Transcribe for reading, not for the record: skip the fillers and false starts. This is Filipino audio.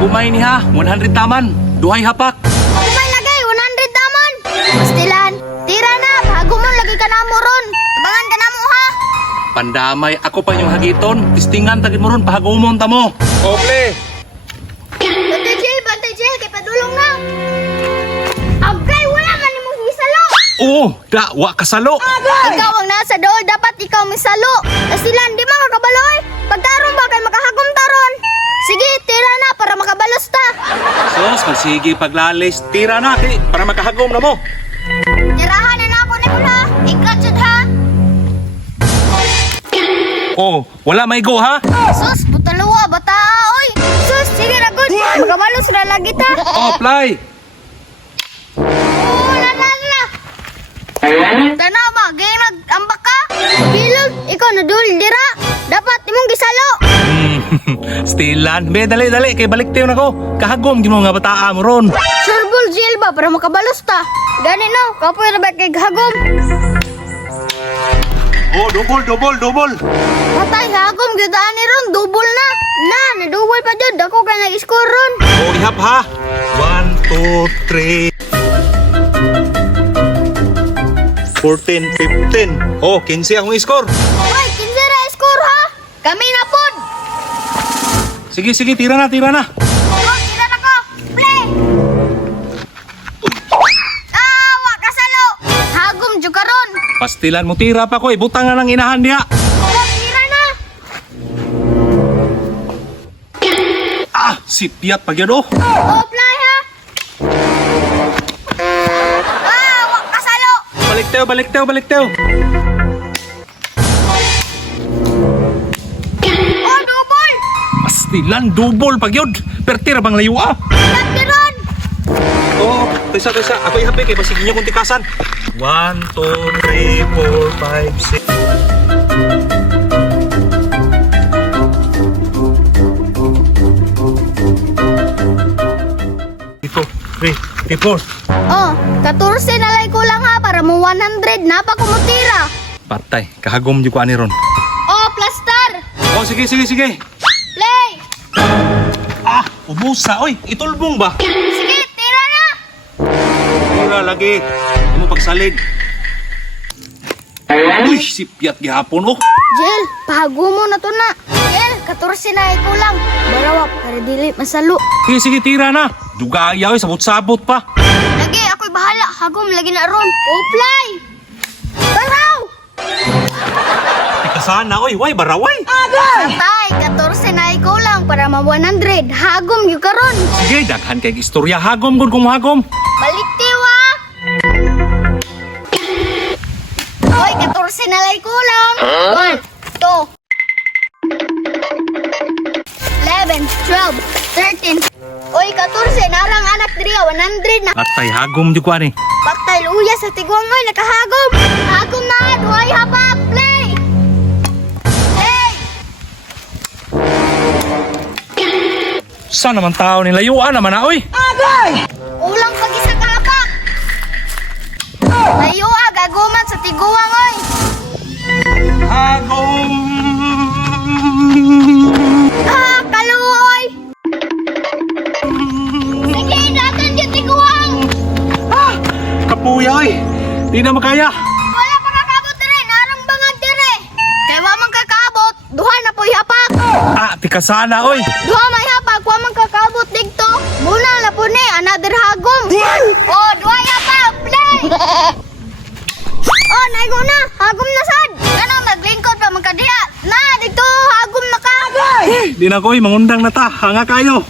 Hagumay ni ha, 100 taman. Duhay hapak. Ako may lagay, 100 damon. Pastilan, tira na, hagumon lagi ka na mo ron. Abangan ka na mo ha. Pandamay, ako pa yung hagiton. Tistingan tagit mo ron, pahagumon ta mo. Ople! Bantay Jill, kay padulong na. Agay, wala man ni mong misalo. Oo, wa kasalo. Ikaw ang nasa dool, dapat ikaw misalo. Pastilan, di makakabaloy. Pagkaroon ba kay makahagum taron? Sige, tira na para makabalos ta. Sos, magsige paglalis. Tira na, para makahagom na mo. Tirahan na ako ni Mula. Ingkat jud ha. Oh, wala may go ha? Sus, butaluwa, bata, oy. Sus, sige na good. Makabalos na lagi ta. Oh, fly. Oo, na. Tanaw ba, gay nag-ambak ka? Bilog, ikaw na dul, dira. Dapat imong gisalo. Stilan. Be, dali. Kay balik tayo na ko. Kahagom, gino nga bataa mo ron. Surbol jail ba para makabalos ta? Gani no, kapoy na ba kay hagom? Oh, double. Patay hagom gyud ani ron, double na. Na-double pa jud, ako kay nag-score ron. Oh, ihap ha. 1, 2, 3. 14, 15. Oh, 15 akong score. Oy, kinsira score ha. Kami na pod. Sige, tira na. Oh, tira na ko. Play. Wa kasalo. Hagom jud karon. Pastilan mo tira pa ko. Butang na ng inahan niya. Oh, tira na. Ah, sipiat pag yun oh. Oh, play ha. Wa kasalo. Balik tayo. Oh, double. Pastilan, double pag yun. Pero tira bang layo ah. Lagi ron. Oh, tesa. Ako ihapi kay pasigin niyo kung tikasan. 1, 2, 3, 4, 5, 6. Ito, 3, 4. Oh, 14 na lay ko lang ha para mo 100 na pa kumutira. Patay, kahagom di ko ani ron. Oh, plaster. Oh, sige. Play. Ah, umusa. Oy, itulbong ba? Sige, tira na. Tira lagi. Hindi mo pagsalig. Uy, sipiat gihapon oh. Jel, pahago mo na to na. Jel, 14 na ko lang. Barawak, para dili masalo. Sige, tira na. Dugaya, oy, sabot-sabot pa. Lagi, ako'y bahala. Hagom lagi na ron. Oh, play. Baraw. Ikasana, oy, way, baraway. Patay, 14 na ko lang para ma 100. Hagom yung karon. Sige, daghan kay istorya. Hagom, gud kung hagom. Balik tiwa. Oy, 14 na lay ko lang. 1, 2, 11, 12, 13. Oy, 14, narang anak diri 100 na. Patay, hagom di ko ani. Baktay luya sa tigwangoy, nakahagom. Hagom na, duhay hapak, play. Hey! Saan naman tao nila? Layuan naman na, oy. Ulang pag-isa ka hapak. Layo gaguman sa tiguwang, oy. Hagom. Kaluoy. Sige, datan yung tiguwang. Kapuya, oy. Di na makaya. Wala pa kakabot dire, narang bangag dire. Kaya wa man kakabot, duha na po'y hapak. Ah, tikasana, oy. Duha may hapak, wa man kakabot digto. Muna na po ni, another hagom. Oh, duha hapak, play. Oh, naigo na, hagom na sad. Ganang naglingkod pa magkadiha. Na, dito, hagom na ka. Di na ko, oy. Mangundang na ta. Hanga kayo.